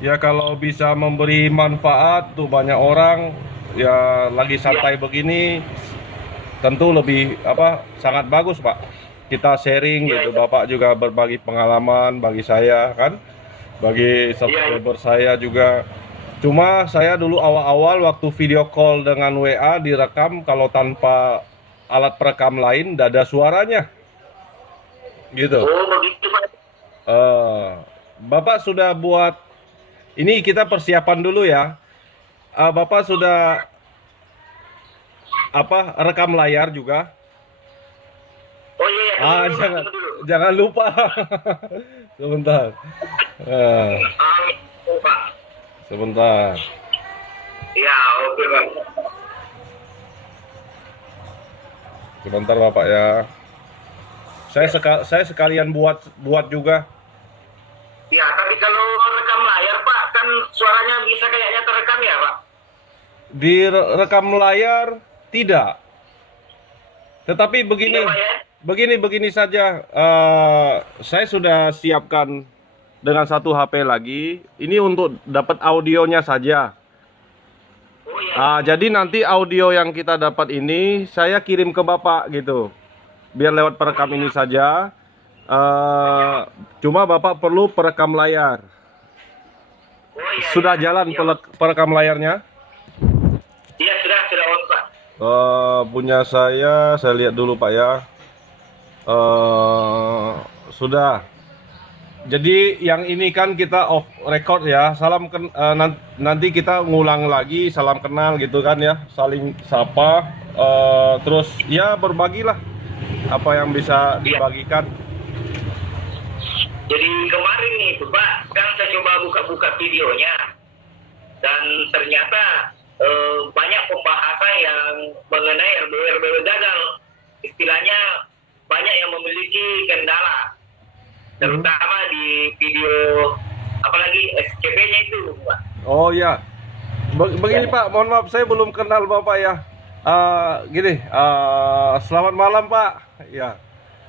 Ya kalau bisa memberi manfaat tuh banyak orang ya lagi santai begini tentu lebih apa sangat bagus Pak. Kita sharing Iya, gitu. iya, Bapak juga berbagi pengalaman bagi saya kan, bagi iya, iya. subscriber saya juga. Cuma saya dulu awal-awal waktu video call dengan WA direkam kalau tanpa alat perekam lain, nggak ada suaranya, gitu. Oh, begitu Pak. Eh, Bapak sudah buat ini kita persiapan dulu ya. Bapak sudah apa rekam layar juga? Oh iya, iya, tunggu dulu Pak, Jangan tunggu dulu. jangan lupa. Sebentar. Eh, Ah, oh, Pak. sebentar. Iya, oke Pak. Sebentar Bapak ya. Ya, Saya sekalian buat buat juga. ya, tapi kalau rekam layar Pak, kan suaranya bisa kayaknya terekam ya Pak? Di rekam layar tidak. Tetapi Iya begini, Pak ya? begini saja. Saya sudah siapkan dengan satu HP lagi. Ini untuk dapat audionya saja. Oh iya, Jadi nanti audio yang kita dapat ini saya kirim ke Bapak gitu. Biar lewat oh perekam iya, ini saja. Eh, Cuma Bapak perlu perekam layar. oh iya, iya, Sudah jalan iya, perekam layarnya? iya sudah on Pak. Punya saya lihat dulu Pak ya. Sudah. Jadi yang ini kan kita off record ya. Nanti kita ngulang lagi salam kenal gitu kan ya, saling sapa. Terus ya berbagilah apa yang bisa Iya. dibagikan. Jadi kemarin nih Pak, kan saya coba buka-buka videonya dan ternyata banyak pembahasan yang mengenai RBW gagal. Istilahnya banyak yang memiliki kendala, terutama di video apalagi SCP-nya itu, Pak. Oh ya, begini Ya, Pak, mohon maaf saya belum kenal Bapak ya. Gini, selamat malam Pak. Ya.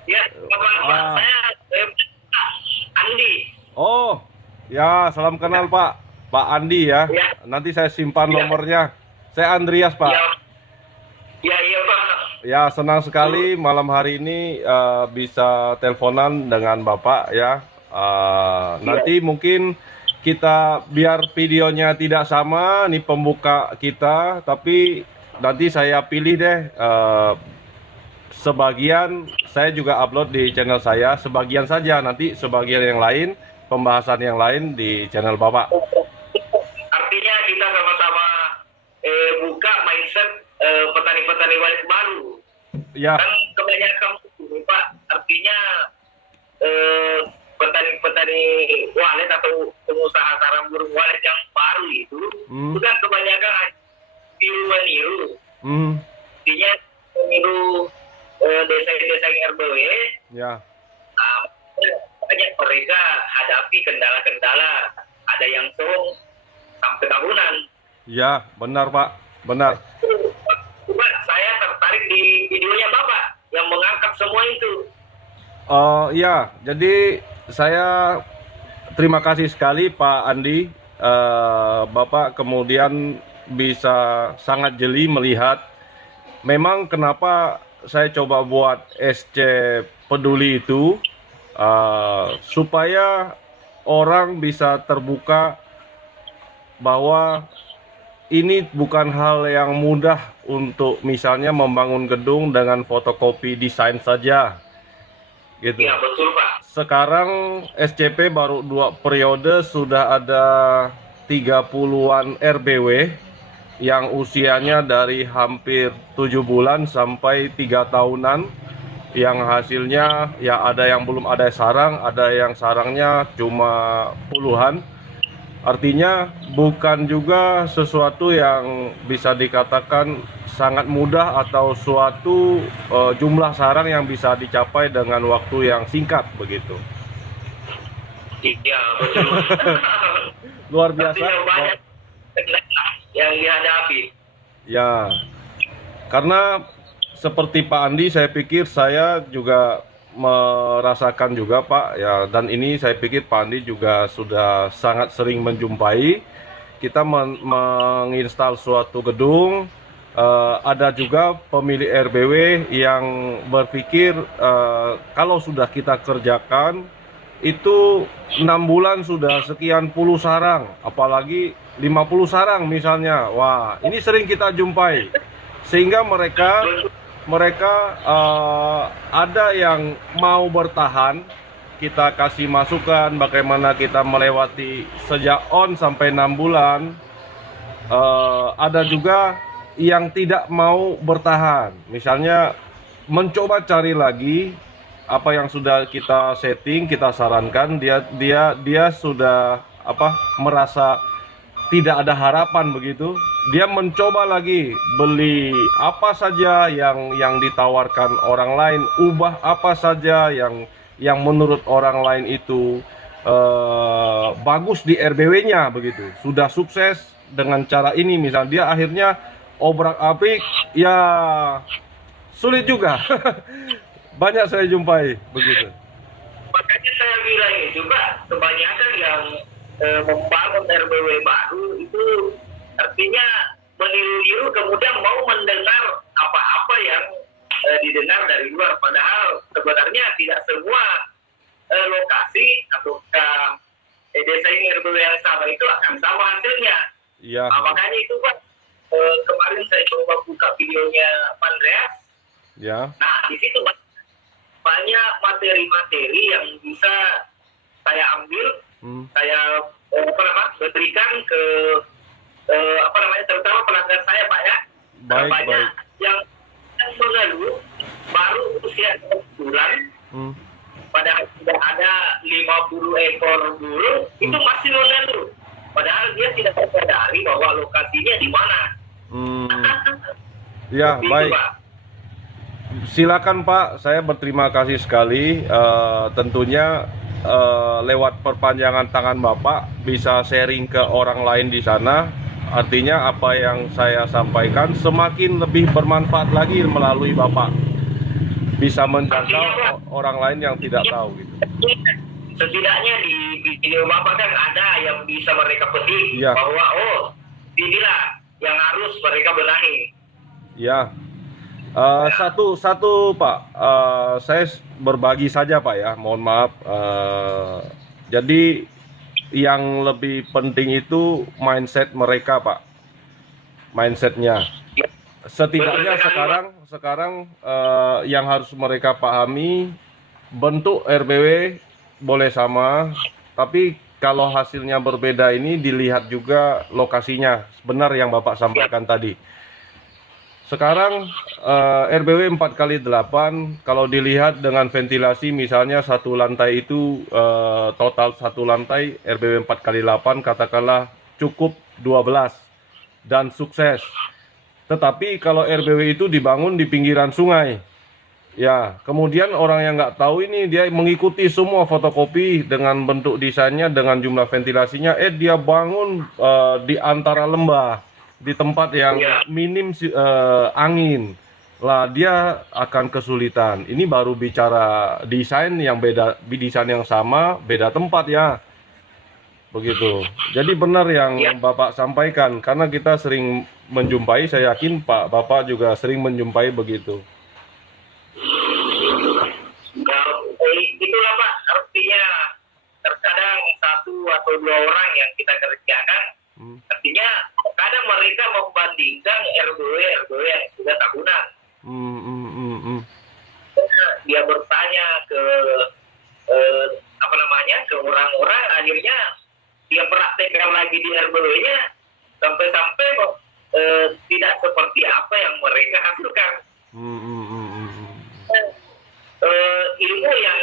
ya, Pak. Ah, Saya Andi. oh, ya salam kenal Pak. Pak Andi ya. Ya, Nanti saya simpan ya, nomornya. Saya Andreas ya, Pak. ya, iya Pak. Ya senang sekali malam hari ini bisa teleponan dengan Bapak ya. Iya, Nanti mungkin kita biar videonya tidak sama nih pembuka kita, tapi nanti saya pilih deh sebagian saya juga upload di channel saya, sebagian saja nanti sebagian yang lain pembahasan yang lain di channel Bapak. artinya kita sama-sama buka mindset petani-petani walet baru. Ya, Kan kebanyakan ini Pak, artinya eh, petani-petani walet atau pengusaha sarang burung walet yang baru itu hmm, kan kebanyakan tiru meniru. hmm, Artinya meniru desa-desa RBW. ya, Nah, banyak mereka hadapi kendala-kendala, ada yang song sampai tahunan. ya, benar Pak, benar. Coba saya tertarik di videonya Bapak yang mengangkat semua itu. Ya, jadi saya terima kasih sekali Pak Andi. Bapak kemudian bisa sangat jeli melihat. Memang kenapa saya coba buat SC peduli itu supaya orang bisa terbuka bahwa ini bukan hal yang mudah untuk misalnya membangun gedung dengan fotokopi desain saja gitu. Ya betul Pak. Sekarang SCP baru 2 periode sudah ada 30-an RBW yang usianya dari hampir 7 bulan sampai 3 tahunan yang hasilnya ya ada yang belum ada sarang, ada yang sarangnya cuma puluhan. Artinya bukan juga sesuatu yang bisa dikatakan sangat mudah atau suatu jumlah sarang yang bisa dicapai dengan waktu yang singkat begitu. Iya betul. Luar biasa. Artinya banyak kendala yang dihadapi. Ya, karena seperti Pak Andi saya pikir saya juga merasakan juga Pak ya, dan ini saya pikir Pak Andi juga sudah sangat sering menjumpai. Kita menginstal suatu gedung, ada juga pemilik RBW yang berpikir kalau sudah kita kerjakan itu 6 bulan sudah sekian puluh sarang, apalagi 50 sarang misalnya. Wah, ini sering kita jumpai. Sehingga mereka ada yang mau bertahan, kita kasih masukan bagaimana kita melewati sejak on sampai 6 bulan. Ada juga yang tidak mau bertahan, misalnya mencoba cari lagi apa yang sudah kita setting, kita sarankan, dia sudah merasa tidak ada harapan begitu, dia mencoba lagi beli apa saja yang ditawarkan orang lain, ubah apa saja yang menurut orang lain itu bagus di RBW-nya begitu, sudah sukses dengan cara ini. Misalnya dia akhirnya obrak-abrik, ya sulit juga. Banyak saya jumpai begitu. Makanya saya bilang itu Pak, kebanyakan yang membangun RBW baru itu artinya meniru-niru, kemudian mau mendengar apa-apa yang didengar dari luar, padahal sebenarnya tidak semua lokasi atau desain RBW yang sama itu akan sama hasilnya. Iya. Makanya itu Pak, kemarin saya coba buka videonya Pak Andreas. Ya. Nah, di situ banyak materi-materi yang bisa saya ambil, saya berikan ke terutama pelanggan saya Pak ya. Banyak yang mengeluh baru usia 1 bulan, padahal sudah ada 50 ekor burung, itu masih mengeluh. Padahal dia tidak sadari bahwa lokasinya di mana. Ya, baik. Pak. Silakan Pak, saya berterima kasih sekali. Tentunya lewat perpanjangan tangan Bapak bisa sharing ke orang lain di sana. Artinya apa yang saya sampaikan semakin lebih bermanfaat lagi melalui Bapak. Bisa menjangkau orang lain yang tidak tahu gitu. Setidaknya di video Bapak kan ada yang bisa mereka petik bahwa inilah yang harus mereka benahi. Ya. Satu Pak, saya berbagi saja Pak ya, mohon maaf. Jadi yang lebih penting itu mindset mereka Pak, mindsetnya. Setidaknya sekarang yang harus mereka pahami, bentuk RBW boleh sama, tapi kalau hasilnya berbeda ini dilihat juga lokasinya. Benar yang Bapak sampaikan tadi. Sekarang RBW 4x8 kalau dilihat dengan ventilasi, misalnya satu lantai itu total satu lantai RBW 4x8 katakanlah cukup 12 dan sukses. Tetapi kalau RBW itu dibangun di pinggiran sungai, ya kemudian orang yang nggak tahu ini dia mengikuti semua fotokopi dengan bentuk desainnya, dengan jumlah ventilasinya, dia bangun di antara lembah, di tempat yang minim angin, lah dia akan kesulitan. Ini baru bicara desain yang beda, desain yang sama, beda tempat ya, begitu. Jadi benar yang Bapak sampaikan, karena kita sering menjumpai, saya yakin Bapak juga sering menjumpai begitu. Itulah Pak, artinya terkadang 1 atau 2 orang yang kita kerjakan, artinya kadang mereka membandingkan RBW yang sudah tahunan. Dia bertanya ke ke orang-orang, akhirnya dia praktekkan lagi di RBW-nya sampai-sampai tidak seperti apa yang mereka hasilkan. Ilmu yang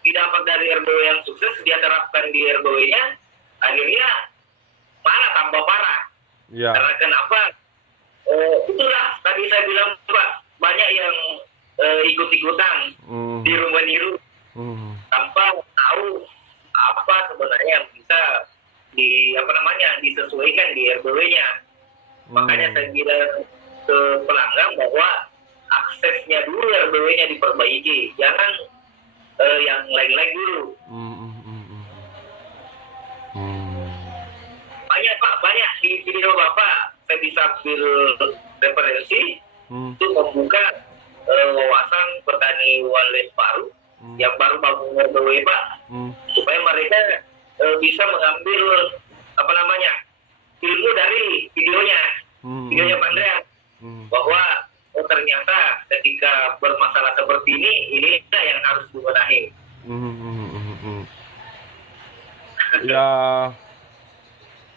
didapat dari RBW yang sukses dia terapkan di RBW-nya, akhirnya malah tambah parah. Karena kenapa? Itulah tadi saya bilang Pak, banyak yang ikut-ikutan niru-meniru tanpa tahu apa sebenarnya yang bisa disesuaikan di RBW-nya. Makanya saya bilang ke pelanggan bahwa aksesnya dulu RBW-nya diperbaiki, jangan yang lain-lain dulu. Banyak Pak, banyak di video Bapak saya bisa ambil referensi untuk membuka wawasan petani walet baru yang baru bangun RBW Pak, supaya mereka bisa mengambil apa namanya ilmu dari videonya Pak Andreas, bahwa ternyata ketika bermasalah seperti ini yang harus dibenahi. Ya,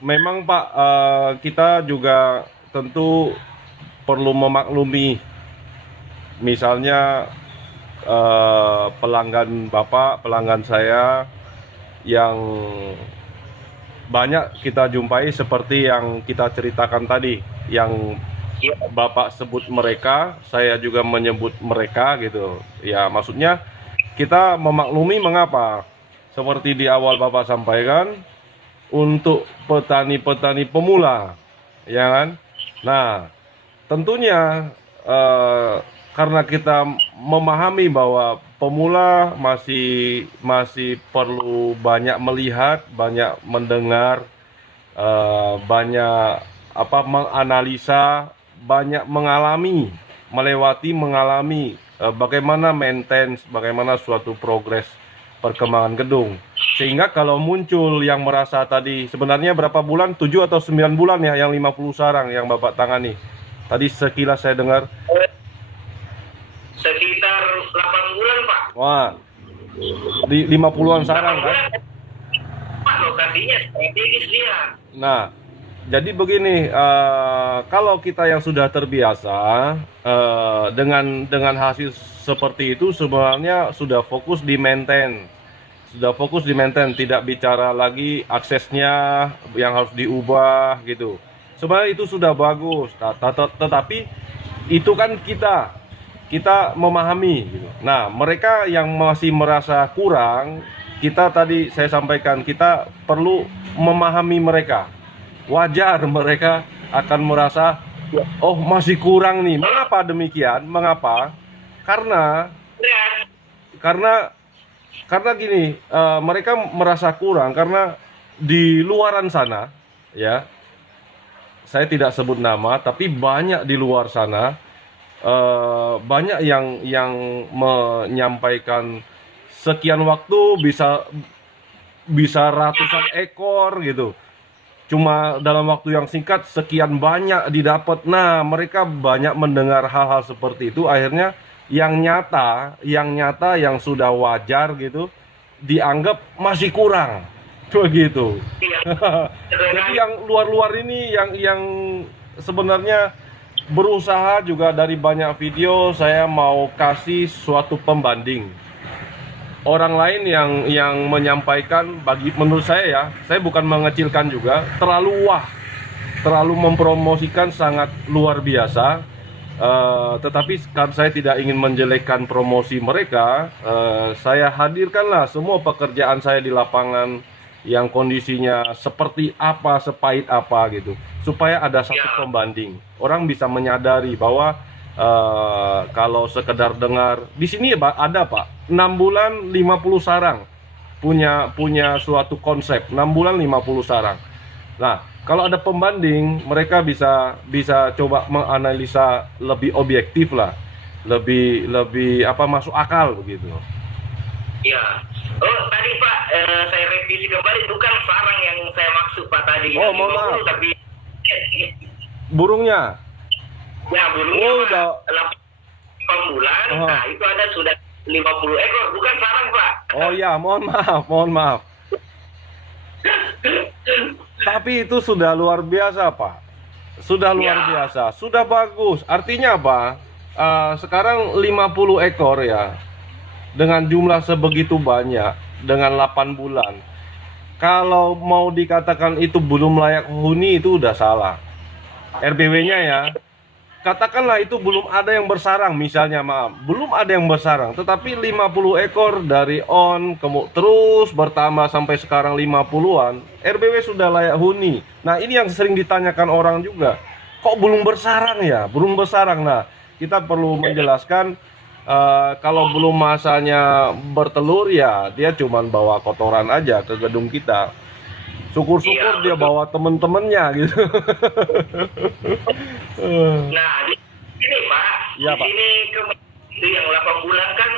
memang Pak, kita juga tentu perlu memaklumi, misalnya pelanggan Bapak, pelanggan saya yang banyak kita jumpai seperti yang kita ceritakan tadi, yang Bapak sebut mereka, saya juga menyebut mereka gitu. Ya, maksudnya kita memaklumi mengapa. Seperti di awal Bapak sampaikan, untuk petani-petani pemula, ya kan? Nah, tentunya karena kita memahami bahwa pemula masih perlu banyak melihat, banyak mendengar, banyak menganalisa, banyak mengalami bagaimana maintain, bagaimana suatu progres perkembangan gedung. Sehingga kalau muncul yang merasa tadi, sebenarnya berapa bulan? 7 atau 9 bulan ya yang 50 sarang yang Bapak tangani. Tadi sekilas saya dengar sekitar 8 bulan Pak. Wah, di 50-an sarang kan? Pak, lokasinya strategis dia. Nah, jadi begini, kalau kita yang sudah terbiasa dengan hasil seperti itu, sebenarnya sudah fokus di maintain, tidak bicara lagi aksesnya yang harus diubah gitu. Sebenarnya itu sudah bagus, tetapi itu kan kita memahami gitu. Nah, mereka yang masih merasa kurang, kita tadi saya sampaikan, kita perlu memahami mereka. Wajar mereka akan merasa, oh masih kurang nih. Mengapa demikian? Mengapa? Karena gini, mereka merasa kurang karena di luaran sana, ya, saya tidak sebut nama, tapi banyak di luar sana, banyak yang menyampaikan sekian waktu bisa ratusan ekor gitu. Cuma dalam waktu yang singkat sekian banyak didapat. Nah, mereka banyak mendengar hal-hal seperti itu, akhirnya yang nyata yang sudah wajar gitu dianggap masih kurang. Begitu. Jadi yang luar-luar ini yang sebenarnya berusaha juga dari banyak video saya mau kasih suatu pembanding. Orang lain yang menyampaikan, menurut saya ya, saya bukan mengecilkan juga, terlalu mempromosikan sangat luar biasa. Tetapi saya tidak ingin menjelekkan promosi mereka. Saya hadirkanlah semua pekerjaan saya di lapangan yang kondisinya seperti apa, sepahit apa gitu, supaya ada satu pembanding. Orang bisa menyadari bahwa kalau sekedar dengar di sini ada Pak, 6 bulan 50 sarang, punya suatu konsep 6 bulan 50 sarang. Nah, kalau ada pembanding, mereka bisa coba menganalisa lebih objektif lah, lebih masuk akal begitu. Ya. Oh, tadi Pak, saya revisi kembali, bukan sarang yang saya maksud Pak tadi. Oh, mohon maaf. Tapi burungnya. Ya, burungnya Oh, Pak, 8 bulan. Nah, itu ada sudah 50 ekor, bukan sarang Pak. Oh ya, mohon maaf. Tapi itu sudah luar biasa Pak. Sudah luar biasa, sudah bagus. Artinya apa? Sekarang 50 ekor ya, dengan jumlah sebegitu banyak, dengan 8 bulan. Kalau mau dikatakan itu belum layak huni, itu udah salah. RBW-nya ya, katakanlah itu belum ada yang bersarang, misalnya, belum ada yang bersarang, tetapi 50 ekor dari terus bertambah sampai sekarang 50-an, RBW sudah layak huni. Nah, ini yang sering ditanyakan orang juga, kok belum bersarang ya? Belum bersarang. Nah, kita perlu menjelaskan Kalau belum masanya bertelur ya dia cuman bawa kotoran aja ke gedung kita. Syukur-syukur Iya, dia betul. bawa temen-temennya gitu. Nah, di sini Pak, Iya di Pak. sini itu yang 8 bulan kan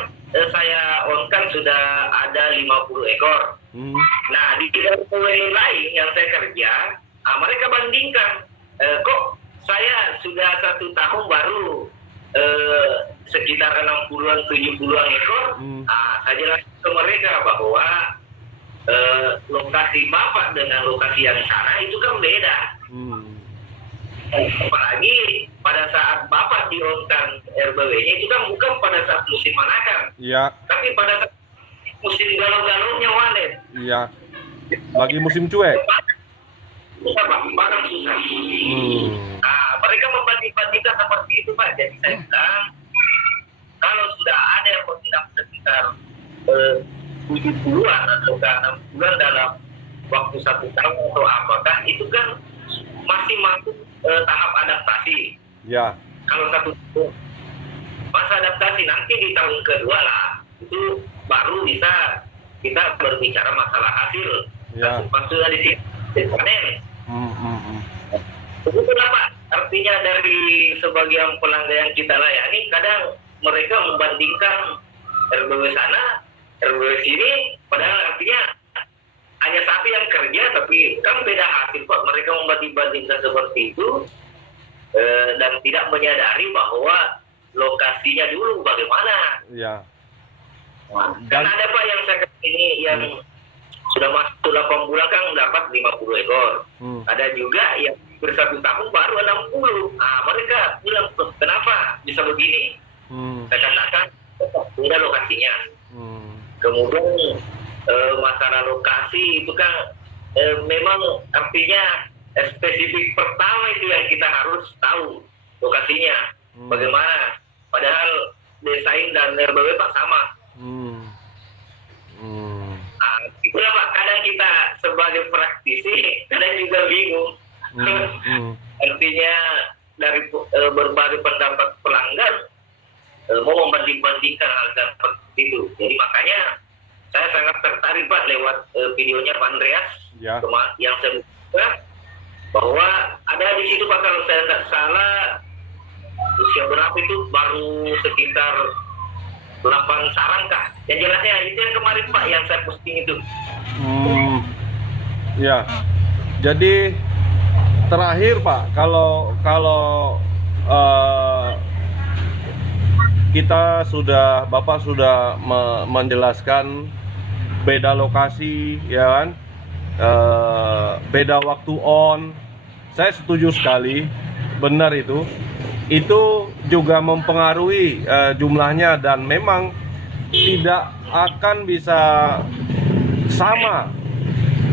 saya on kan sudah ada 50 ekor. Hmm. Nah, di RW lain yang saya kerja, mereka bandingkan, kok saya sudah 1 tahun baru sekitar 60-an, 70-an ekor. Hmm. Saya jelaskan ke mereka bahwa lokasi Bapak dengan lokasi yang sana itu kan beda. Hmm. Apalagi pada saat Bapak dionkan RBW-nya itu kan bukan pada saat musim manakan, Iya, tapi pada saat musim galau-galaunya walet. iya. Lagi musim cuek. Susah Pak, bahkan susah. Hmm. Mereka membanding-bandingkan seperti itu Pak. Jadi saya bilang, kalau sudah ada yang bertindak sekitar 7 bulan atau 6 bulan dalam waktu 1 tahun atau apakah itu kan masih masuk tahap adaptasi. Ya. Kalau 1 tahun masa adaptasi, nanti di tahun kedua lah itu baru bisa kita berbicara masalah hasil. Ya. Maksudnya di sini panen. Begitulah Pak. Artinya dari sebagian pelanggan yang kita layani, kadang mereka membandingkan RBW sana, RBW sini, padahal artinya hanya satu yang kerja, tapi kan beda hasil Pak. Mereka membanding-bandingkan seperti itu dan tidak menyadari bahwa lokasinya dulu bagaimana. Ya. Kan ada Pak yang saya ini yang sudah masuk 8 bulan kan dapat 50 ekor. Ada juga yang ber1 tahun baru 60. Mereka bilang, kenapa bisa begini? Saya katakan, beda lokasinya. Kemudian masalah lokasi itu kan memang artinya spesifik pertama itu yang kita harus tahu lokasinya bagaimana. Padahal desain dan RBW Pak sama. Itulah Pak, kadang kita sebagai praktisi kadang juga bingung. Artinya dari berbagai pendapat pelanggan mau membanding-bandingkan hal seperti itu. Jadi makanya saya sangat tertarik Pak lewat videonya Pak Andreas yang saya buka, bahwa ada di situ Pak, kalau saya tidak salah usia berapa itu baru sekitar 8 sarang kah? Yang jelasnya itu yang kemarin Pak yang saya posting itu. Ya. Jadi terakhir Pak, kalau Bapak sudah menjelaskan beda lokasi, ya kan, beda waktu on, saya setuju sekali, benar itu juga mempengaruhi jumlahnya, dan memang tidak akan bisa sama.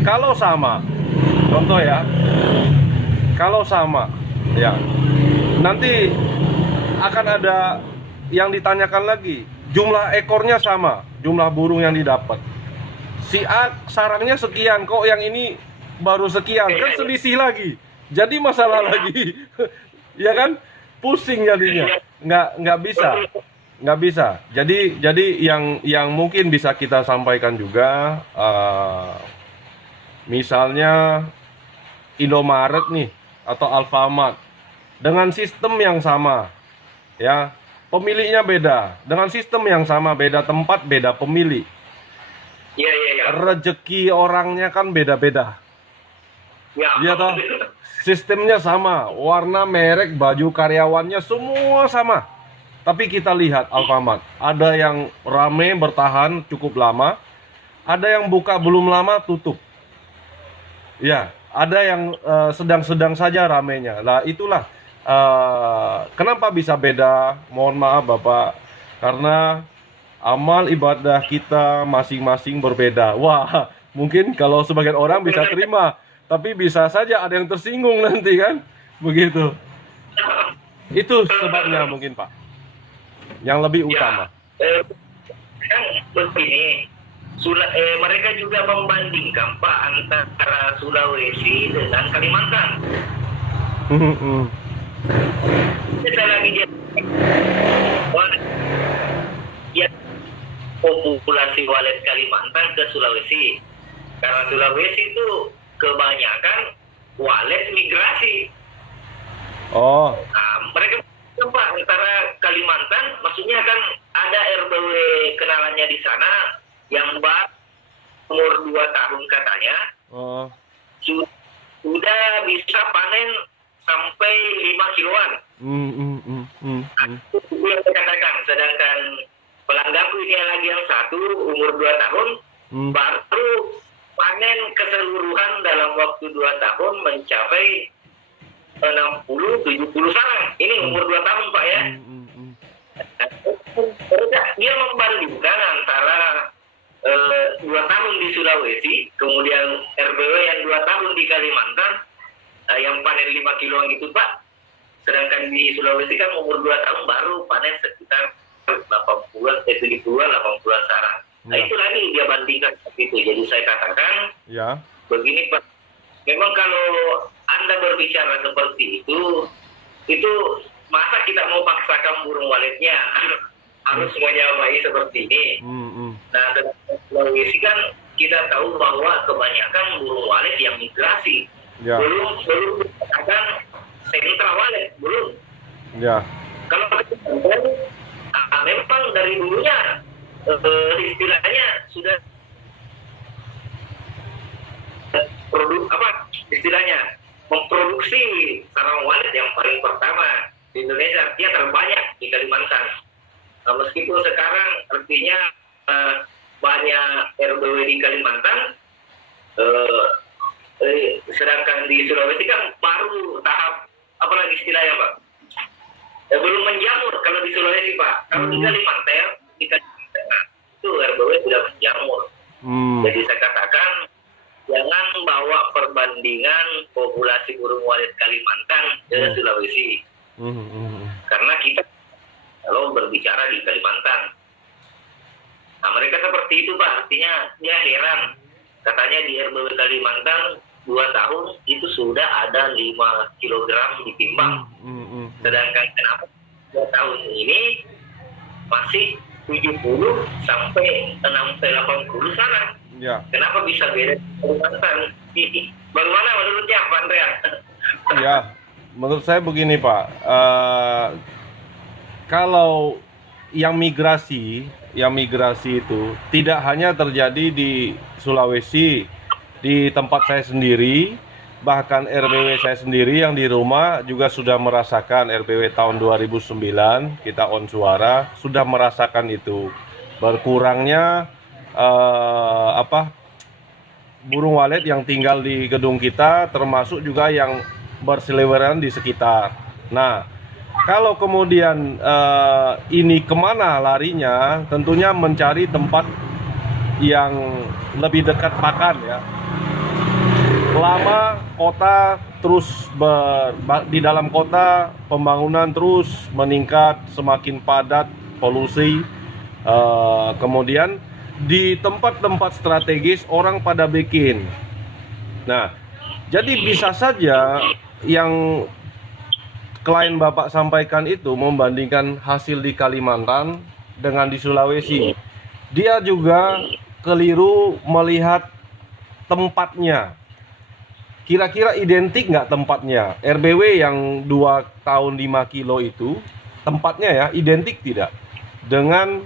Kalau sama, contoh ya, kalau sama, ya nanti akan ada yang ditanyakan lagi, jumlah ekornya sama, jumlah burung yang didapat. Si A sarangnya sekian, kok yang ini baru sekian, kan selisih lagi. Jadi masalah lagi, ya kan? Pusing jadinya, nggak bisa. Jadi yang mungkin bisa kita sampaikan juga, misalnya Indomaret nih atau Alfamart dengan sistem yang sama, ya. Pemiliknya beda, dengan sistem yang sama, beda tempat, beda pemilik. Iya. Rezeki orangnya kan beda-beda. Iya toh? Sistemnya sama, warna, merek, baju karyawannya semua sama. Tapi kita lihat Alfamart, ada yang rame bertahan cukup lama, ada yang buka belum lama tutup. Ya, ada yang sedang-sedang saja ramenya. Lah itulah kenapa bisa beda? Mohon maaf Bapak, karena amal ibadah kita masing-masing berbeda. Wah, mungkin kalau sebagian orang bisa terima, tapi bisa saja ada yang tersinggung nanti kan, begitu. Itu sebabnya mungkin Pak, yang lebih utama. Kan begini, mereka juga membandingkan Pak antara Sulawesi dengan Kalimantan. Saya lagi populasi walet Kalimantan ke Sulawesi. Karena Sulawesi itu kebanyakan walet migrasi. Oh, Nah, mereka Pak antara Kalimantan, maksudnya kan ada RBW kenalannya di sana yang umur 2 tahun katanya oh, sudah bisa panen sampai 5 kiloan. Itu yang saya katakan. Sedangkan pelangganku ini lagi yang satu umur 2 tahun baru panen keseluruhan dalam waktu 2 tahun mencapai 60-70 sarang. Ini umur 2 tahun Pak ya. Dia membandingkan antara 2 tahun di Sulawesi, kemudian RBW yang 2 tahun di Kalimantan, yang panen 5 kiloan gitu Pak. Sedangkan di Sulawesi kan umur 2 tahun baru panen sekitar 70-an, 80-an sarang. Nah itulah nih dia bandingkan itu. Jadi saya katakan ya, begini Pak, memang kalau Anda berbicara seperti itu masa kita mau paksakan burung waletnya harus menyamai seperti ini. Nah, dan Sulawesi kan kita tahu bahwa kebanyakan burung walet yang migrasi. ya, Belum dikatakan sentra walet, belum. ya, Kalau memang dari dulunya istilahnya sudah istilahnya memproduksi sarang walet yang paling pertama di Indonesia, artinya terbanyak di Kalimantan. Nah, meskipun sekarang artinya banyak RBW di Kalimantan, sedangkan di Sulawesi kan baru tahap apalagi istilahnya Pak, belum menjamur. Kalau di Sulawesi Pak, kalau di Kalimantan itu RBW sudah menjamur. Jadi saya katakan jangan bawa perbandingan populasi burung walet Kalimantan dengan Sulawesi. Karena kita kalau berbicara di Kalimantan, nah mereka seperti itu Pak, artinya dia heran. Katanya di RBW Kalimantan 2 tahun itu sudah ada 5 kilogram ditimbang. Sedangkan kenapa 2 tahun ini masih 70 sampai 80 sarang. ya. Kenapa bisa beda Kalimantan? Bagaimana menurutnya Pak Andreas? Ya, menurut saya begini Pak, kalau yang migrasi itu tidak hanya terjadi di Sulawesi, di tempat saya sendiri, bahkan RBW saya sendiri yang di rumah juga sudah merasakan. RBW tahun 2009 kita on suara sudah merasakan itu berkurangnya burung walet yang tinggal di gedung kita, termasuk juga yang berseliweran di sekitar. Nah, kalau kemudian ini kemana larinya, tentunya mencari tempat yang lebih dekat pakan ya. Lama kota terus di dalam kota pembangunan terus meningkat, semakin padat, polusi. Kemudian di tempat-tempat strategis orang pada bikin. Nah, jadi bisa saja yang klien Bapak sampaikan itu membandingkan hasil di Kalimantan dengan di Sulawesi. Dia juga keliru melihat tempatnya. Kira-kira identik nggak tempatnya? RBW yang 2 tahun 5 kilo itu, tempatnya ya, identik tidak? Dengan,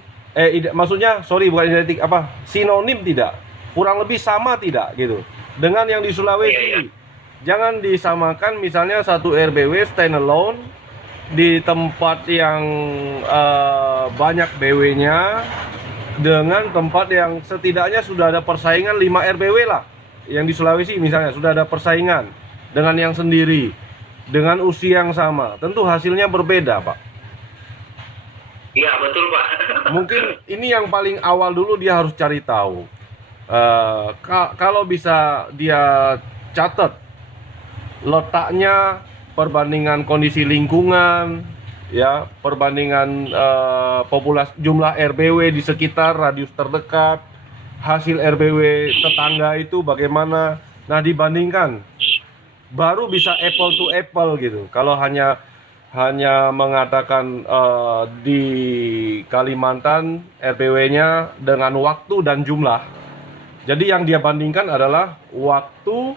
maksudnya, sorry bukan identik, sinonim tidak? Kurang lebih sama tidak gitu? Dengan yang di Sulawesi. Jangan disamakan misalnya satu RBW standalone di tempat yang banyak BW-nya dengan tempat yang setidaknya sudah ada persaingan 5 RBW lah. Yang di Sulawesi misalnya sudah ada persaingan dengan yang sendiri, dengan usia yang sama. Tentu hasilnya berbeda Pak. Iya betul Pak. Mungkin ini yang paling awal dulu dia harus cari tahu. Kalau bisa dia catat letaknya, perbandingan kondisi lingkungan, ya, perbandingan populasi jumlah RBW di sekitar radius terdekat, hasil RBW tetangga itu bagaimana. Nah, dibandingkan baru bisa apple to apple gitu. Kalau hanya hanya mengatakan di Kalimantan RBW-nya dengan waktu dan jumlah. Jadi yang dia bandingkan adalah waktu,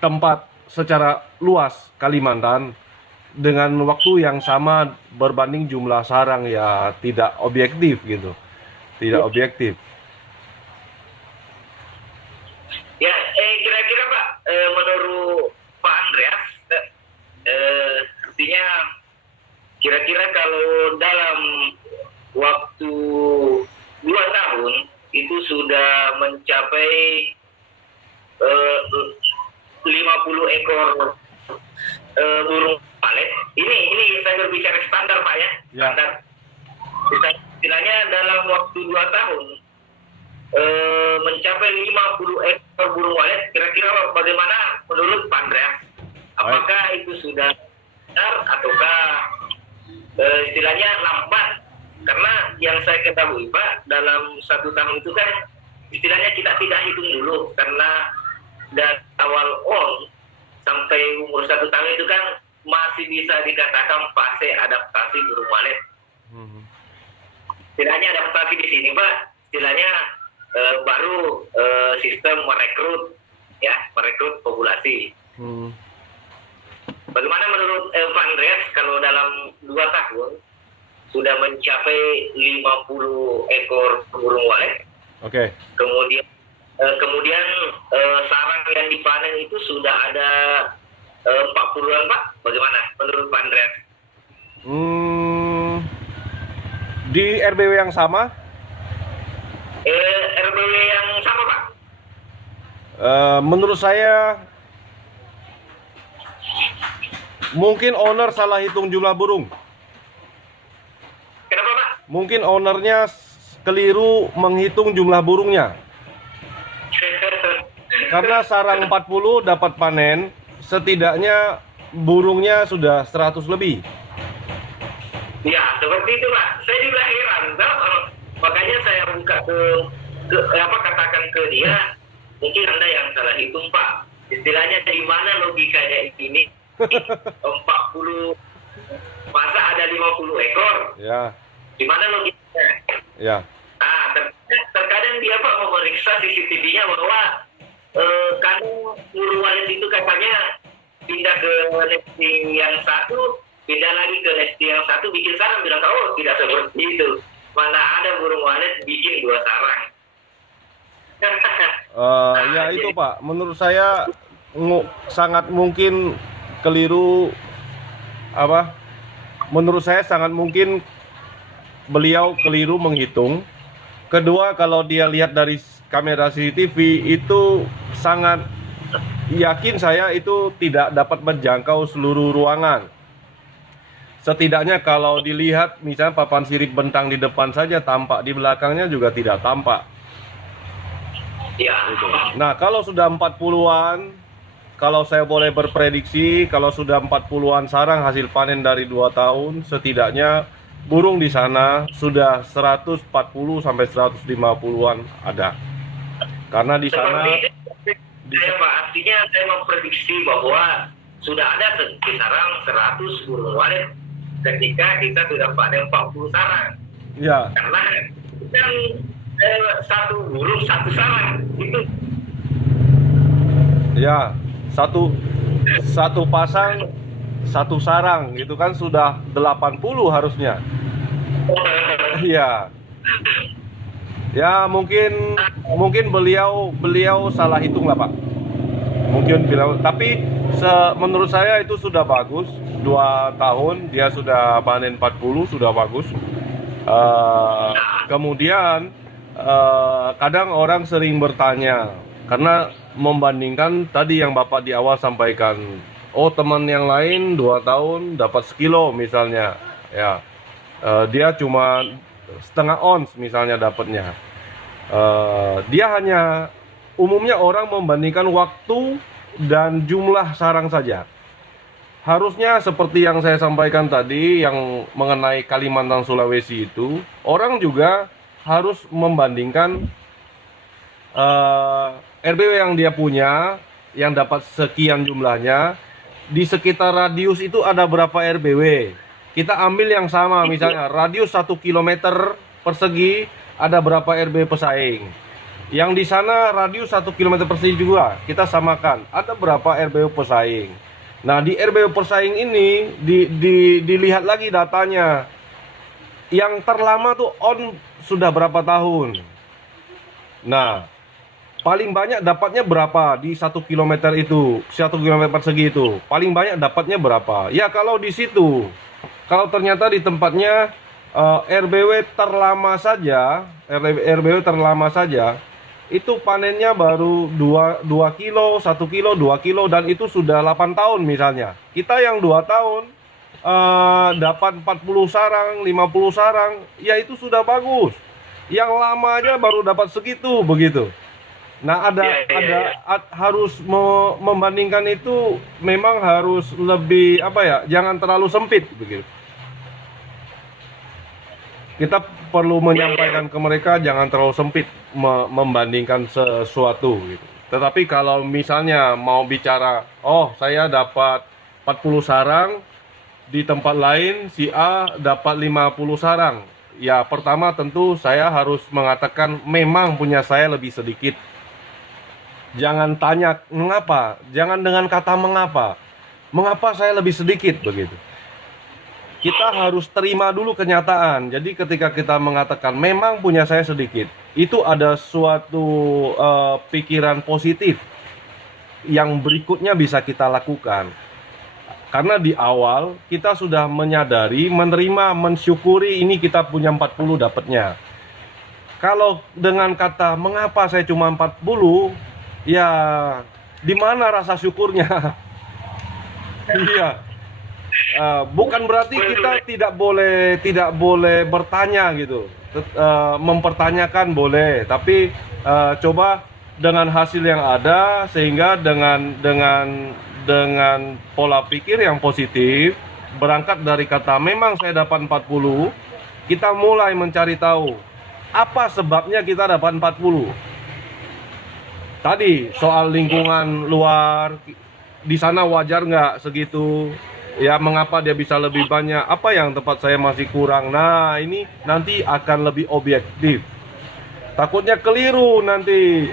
tempat secara luas Kalimantan dengan waktu yang sama berbanding jumlah sarang, ya tidak objektif gitu. Tidak objektif. Ya, kira-kira Pak, menurut Pak Andreas, artinya kira-kira kalau dalam waktu 2 tahun itu sudah mencapai 50 ekor burung walet. Ini saya berbicara standar Pak ya, Ya. standar. Istilahnya dalam waktu 2 tahun mencapai 50 ekor burung walet. Kira-kira bagaimana menurut Pak Andreas? Apakah itu sudah benar ataukah istilahnya lambat? Karena yang saya ketahui Pak, dalam 1 tahun itu kan istilahnya kita tidak hitung dulu, karena dari awal on sampai umur 1 tahun itu kan masih bisa dikatakan fase adaptasi burung walet. Istilahnya adaptasi di sini Pak, istilahnya baru sistem merekrut, ya, merekrut populasi. Bagaimana menurut Pak Andreas kalau dalam 2 tahun sudah mencapai 50 ekor burung walet? Oke. Kemudian sarang yang dipanen itu sudah ada 40-an Pak. Bagaimana menurut Pak Andreas? Di RBW yang sama? RBW yang sama Pak. Menurut saya mungkin owner salah hitung jumlah burung. Kenapa Pak? Mungkin ownernya keliru menghitung jumlah burungnya. Karena sarang 40 dapat panen, setidaknya burungnya sudah 100 lebih. Ya, seperti itu Pak. Saya juga heran. Makanya saya buka katakan ke dia, mungkin Anda yang salah hitung Pak. Istilahnya dari mana logikanya ini? 40, masa ada 50 ekor? Ya. Di mana logikanya? Ya. Terkadang dia Pak memeriksa CCTV-nya bahwa kandang burung walet itu katanya pindah ke nesting yang satu, pindah lagi ke nesting yang satu, bikin sarang, bilang oh tidak seperti itu. Mana ada burung walet bikin 2 sarang. Ya itu Pak, menurut saya sangat mungkin keliru menurut saya sangat mungkin beliau keliru menghitung. Kedua, kalau dia lihat dari kamera CCTV itu sangat yakin saya itu tidak dapat menjangkau seluruh ruangan. Setidaknya kalau dilihat misalnya papan sirip bentang di depan saja tampak, di belakangnya juga tidak tampak. Ya. Nah, kalau sudah 40-an, kalau saya boleh berprediksi, kalau sudah 40-an sarang hasil panen dari 2 tahun, setidaknya burung di sana sudah 140 sampai 150-an ada. Karena di sana Pak, artinya saya memprediksi bahwa sudah ada kisaran 100 burung walet ketika kita sudah panen 40 sarang. ya, Karena kan satu burung satu sarang itu. ya, satu pasang satu sarang itu kan sudah 80 harusnya. Iya. Ya, mungkin beliau salah hitung lah Pak. Mungkin beliau, tapi menurut saya itu sudah bagus. 2 tahun dia sudah panen 40, sudah bagus. Kemudian kadang orang sering bertanya, karena membandingkan tadi yang Bapak di awal sampaikan, oh teman yang lain 2 tahun dapat sekilo misalnya, ya, dia cuma setengah ons misalnya dapatnya. Dia hanya, umumnya orang membandingkan waktu dan jumlah sarang saja. Harusnya seperti yang saya sampaikan tadi, yang mengenai Kalimantan Sulawesi itu, orang juga harus membandingkan RBW yang dia punya, yang dapat sekian jumlahnya, di sekitar radius itu ada berapa RBW. Kita ambil yang sama, misalnya radius 1 kilometer persegi ada berapa RBW pesaing. Yang di sana radius 1 kilometer persegi juga kita samakan, ada berapa RBW pesaing. Nah, di RBW pesaing ini dilihat lagi datanya. Yang terlama tuh on sudah berapa tahun. Nah, paling banyak dapatnya berapa di 1 kilometer itu, 1 kilometer persegi itu. Paling banyak dapatnya berapa? Ya kalau di situ, kalau ternyata di tempatnya RBW terlama saja, RBW terlama saja, itu panennya baru 2 kilo, 1 kilo, 2 kilo, dan itu sudah 8 tahun misalnya. Kita yang 2 tahun dapat 40 sarang, 50 sarang, ya itu sudah bagus. Yang lama aja baru dapat segitu begitu. Nah, harus membandingkan itu, memang harus lebih apa ya? Jangan terlalu sempit begitu. Kita perlu menyampaikan ke mereka jangan terlalu sempit membandingkan sesuatu gitu. Tetapi kalau misalnya mau bicara, oh saya dapat 40 sarang, di tempat lain si A dapat 50 sarang. Ya, pertama tentu saya harus mengatakan memang punya saya lebih sedikit. Jangan tanya mengapa, jangan dengan kata mengapa. Mengapa saya lebih sedikit begitu. Kita harus terima dulu kenyataan. Jadi ketika kita mengatakan memang punya saya sedikit, itu ada suatu pikiran positif yang berikutnya bisa kita lakukan. Karena di awal kita sudah menyadari, menerima, mensyukuri ini kita punya 40 dapatnya. Kalau dengan kata mengapa saya cuma 40, ya di mana rasa syukurnya? Iya. Bukan berarti kita tidak boleh bertanya gitu. Mempertanyakan boleh, tapi coba dengan hasil yang ada, sehingga dengan pola pikir yang positif, berangkat dari kata memang saya dapat 40, kita mulai mencari tahu apa sebabnya kita dapat 40. Tadi soal lingkungan luar, di sana wajar nggak segitu? Ya, mengapa dia bisa lebih banyak? Apa yang tempat saya masih kurang? Nah, ini nanti akan lebih objektif. Takutnya keliru nanti,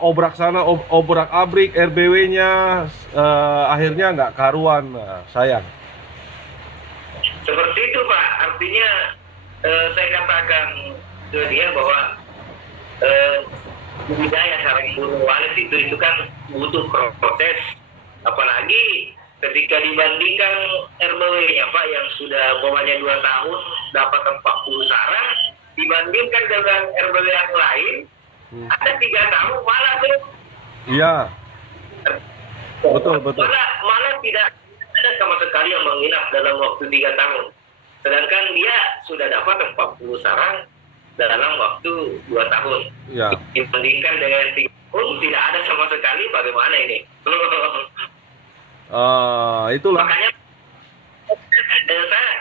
obrak sana, obrak abrik RBW-nya, akhirnya nggak karuan, sayang. Seperti itu Pak, artinya saya katakan ke dia bahwa budaya sarang burung walet itu kan butuh proses, apalagi ketika dibandingkan RBW-nya Pak yang sudah bawahnya 2 tahun dapat 40 sarang, dibandingkan dengan RBW yang lain ada 3 tahun malah tuh. Iya. Betul. Malah tidak ada sama sekali yang menginap dalam waktu 3 tahun. Sedangkan dia sudah dapat 40 sarang dalam waktu 2 tahun. Iya. Dibandingkan dengan 3 tahun tidak ada sama sekali, bagaimana ini? Itulah. Makanya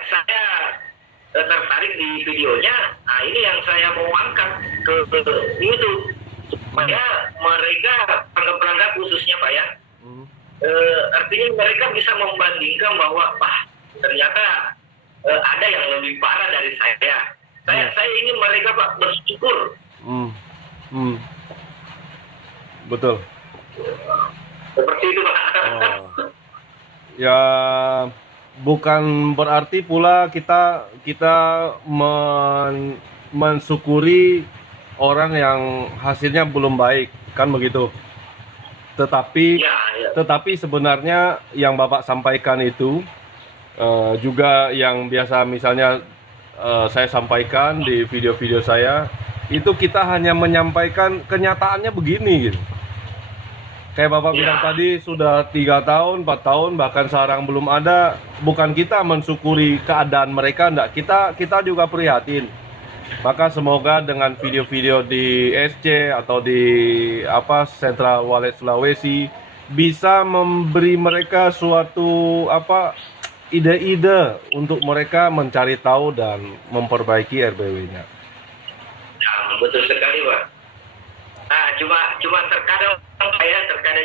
saya tertarik di videonya. Nah, ini yang saya mau angkat ke YouTube supaya mereka pelanggan khususnya Pak ya, artinya mereka bisa membandingkan bahwa ternyata ada yang lebih parah dari saya. Saya ingin mereka Pak bersyukur. Betul. Seperti itu Pak. Ya, bukan berarti pula kita mensyukuri orang yang hasilnya belum baik, kan begitu. Tetapi sebenarnya yang Bapak sampaikan itu juga yang biasa misalnya saya sampaikan di video-video saya, itu kita hanya menyampaikan kenyataannya begini gitu. Kayak Bapak bilang tadi, sudah 3 tahun, 4 tahun, bahkan sarang belum ada. Bukan kita mensyukuri keadaan mereka, enggak. Kita juga prihatin. Maka semoga dengan video-video di SC atau di Sentra Walet Sulawesi bisa memberi mereka suatu ide-ide untuk mereka mencari tahu dan memperbaiki RBW-nya. Ya, betul sekali Pak. Nah, cuma terkadang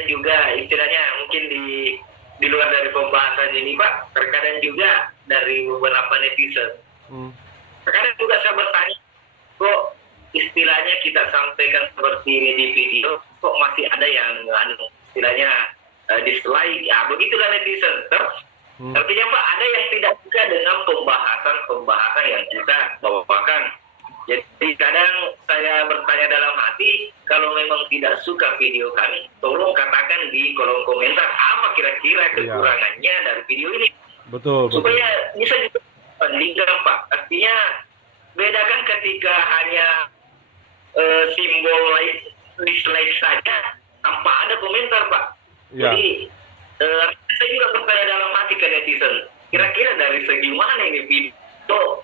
juga istilahnya mungkin di di luar dari pembahasan ini Pak, terkadang juga dari beberapa netizen, terkadang juga saya bertanya, kok istilahnya kita sampaikan seperti ini di video, kok masih ada yang istilahnya dislike, ya begitulah netizen. Terus artinya Pak, ada yang tidak suka dengan pembahasan yang kita bawakan. Jadi kadang saya bertanya dalam hati, kalau memang tidak suka video kami, tolong katakan di kolom komentar apa kira-kira kekurangannya dari video ini. Betul. Supaya bisa juga bandingkan Pak. Artinya bedakan ketika hanya simbol dislike saja tanpa ada komentar Pak. Ya. Jadi saya juga bertanya dalam hati ke netizen, kira-kira dari segi mana ini video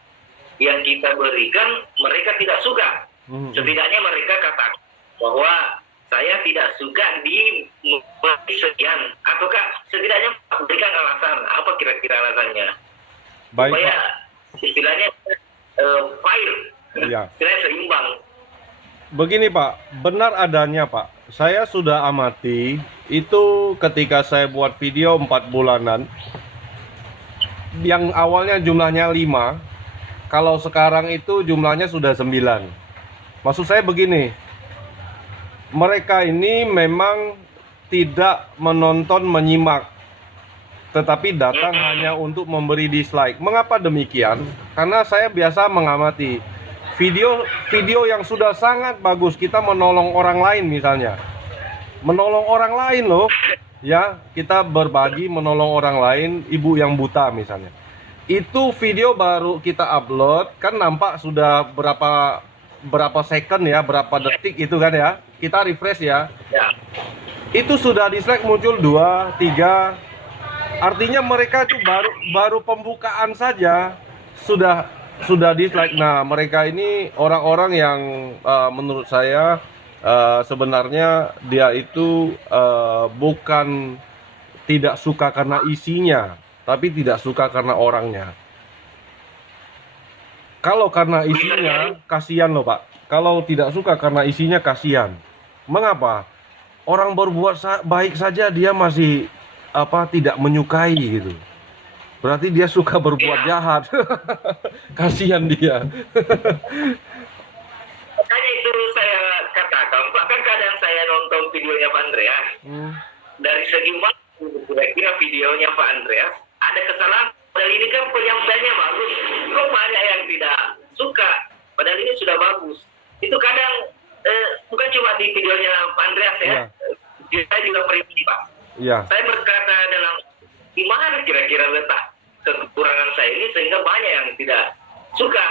yang kita berikan mereka tidak suka. Setidaknya mereka katakan bahwa saya tidak suka di sekian, ataukah setidaknya berikan alasan apa kira-kira alasannya. Baik, supaya Pak. istilahnya fair, Ya. istilahnya seimbang. Begini Pak, benar adanya Pak. Saya sudah amati itu ketika saya buat video 4 bulanan, yang awalnya jumlahnya 5, kalau sekarang itu jumlahnya sudah 9. Maksud saya begini, mereka ini memang tidak menonton, menyimak, tetapi datang hanya untuk memberi dislike. Mengapa demikian? Karena saya biasa mengamati video yang sudah sangat bagus, kita menolong orang lain misalnya. Menolong orang lain loh. Ya, kita berbagi menolong orang lain, ibu yang buta misalnya. Itu video baru kita upload, kan nampak sudah berapa second ya, berapa detik itu kan ya. Kita refresh ya. Itu sudah dislike muncul 2, 3. Artinya mereka itu baru pembukaan saja sudah dislike. Nah, mereka ini orang-orang yang menurut saya sebenarnya dia itu bukan tidak suka karena isinya, tapi tidak suka karena orangnya. Kalau karena isinya, kasihan loh Pak. Kalau tidak suka karena isinya, kasihan. Mengapa? Orang berbuat baik saja dia masih tidak menyukai gitu. Berarti dia suka berbuat jahat. Kasihan dia. Makanya itu saya katakan, Pak, kan kadang saya nonton videonya Pak Andreas. Dari segi waktu, kira-kira videonya Pak Andreas, ada kesalahan. Padahal ini kan penyampaiannya bagus. Kok banyak yang tidak suka? Padahal ini sudah bagus. Itu kadang, bukan cuma di videonya Pak Andreas ya. Saya juga pribadi Pak. Saya berkata dalam, di mana kira-kira letak kekurangan saya ini sehingga banyak yang tidak suka.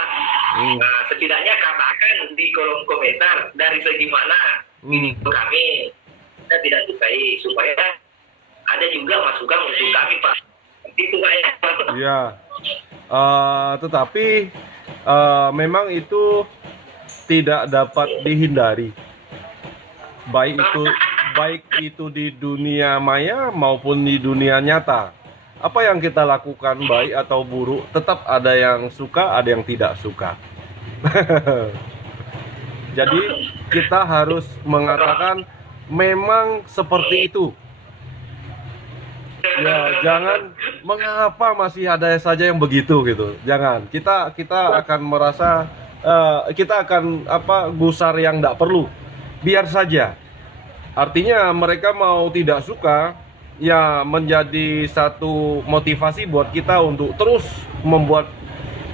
Nah, setidaknya katakan di kolom komentar dari segi mana video kami kita tidak sukai, supaya ada juga masukan untuk kami Pak. Itu Pak ya. Iya. Tetapi memang itu tidak dapat dihindari. Baik itu di dunia maya maupun di dunia nyata. Apa yang kita lakukan baik atau buruk, tetap ada yang suka, ada yang tidak suka. Jadi kita harus mengatakan memang seperti itu. Ya, jangan mengapa masih ada saja yang begitu gitu. Jangan. Kita akan merasa kita akan gusar yang tidak perlu. Biar saja. Artinya mereka mau tidak suka, ya menjadi satu motivasi buat kita untuk terus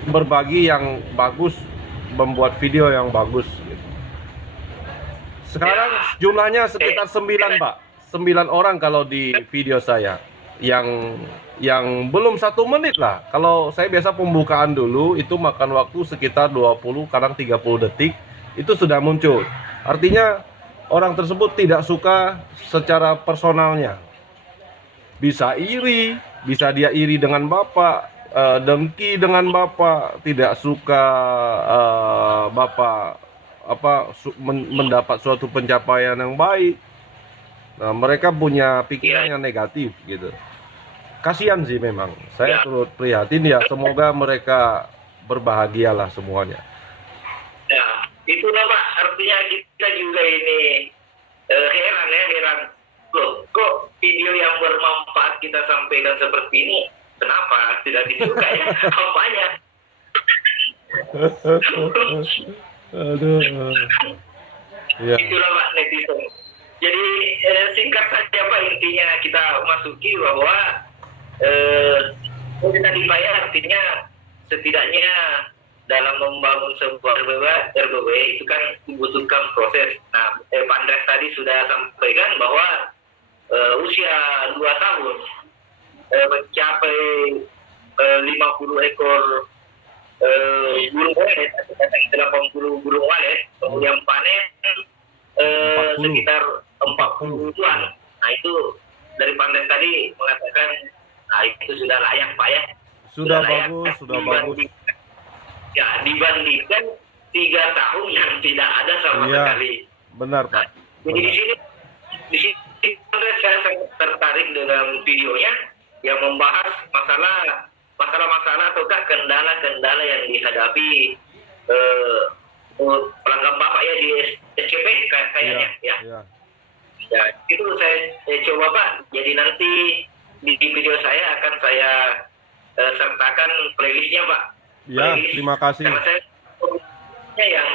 berbagi yang bagus, membuat video yang bagus gitu. Sekarang jumlahnya sekitar 9 Pak, 9 orang kalau di video saya, yang belum 1 menit lah. Kalau saya biasa pembukaan dulu itu makan waktu sekitar 20 kadang 30 detik, itu sudah muncul. Artinya orang tersebut tidak suka secara personalnya. Bisa iri, bisa dia iri dengan Bapak, dengki dengan Bapak, tidak suka Bapak mendapat suatu pencapaian yang baik. Nah, mereka punya pikiran yang negatif gitu. Kasihan sih memang. Saya turut prihatin ya, semoga mereka berbahagialah semuanya. Ya, itulah Pak, artinya kita juga ini heran. loh, kok video yang bermanfaat kita sampaikan seperti ini, kenapa tidak disukai ya? Apanya? Aduh. Ya. Itulah Pak netizen. Jadi singkat saja Pak, intinya kita masuki bahwa kita dibayar, artinya setidaknya dalam membangun sebuah RBW itu kan dibutuhkan proses. Nah, Pak Andres tadi sudah sampaikan bahwa usia 2 tahun mencapai 50 ekor burung walet, 80 burung walet, kemudian panen 40. sekitar 40-an. Nah, itu dari Pak Andres tadi mengatakan, nah itu sudah layak Pak ya. Sudah layak, bagus, sudah bagus. Ya, dibandingkan 3 tahun yang tidak ada sama Iya, sekali. benar Pak. Nah, jadi di sini saya sangat tertarik dengan videonya yang membahas masalah ataukah kendala-kendala yang dihadapi pelanggan Bapak ya di SCP kayaknya ya. Iya. Ya, itu saya coba Pak. Jadi nanti di video saya akan saya sertakan playlistnya Pak. Ya, Playlist. terima kasih. Karena saya yang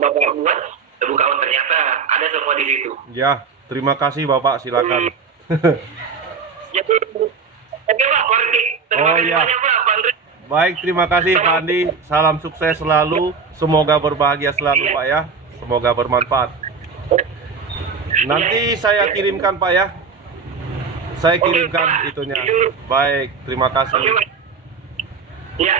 Bapak buat buka ternyata ada semua di situ. Ya, terima kasih Bapak, silakan. Jadi, oke Pak, terima kasih iya. banyak Pak Andri. Baik, terima kasih Pak Andi. Salam sukses selalu. Semoga berbahagia selalu Pak ya. Semoga bermanfaat. Nanti saya kirimkan Pak ya. Saya kirimkan itunya. Baik, terima kasih. Oke Pak. Ya.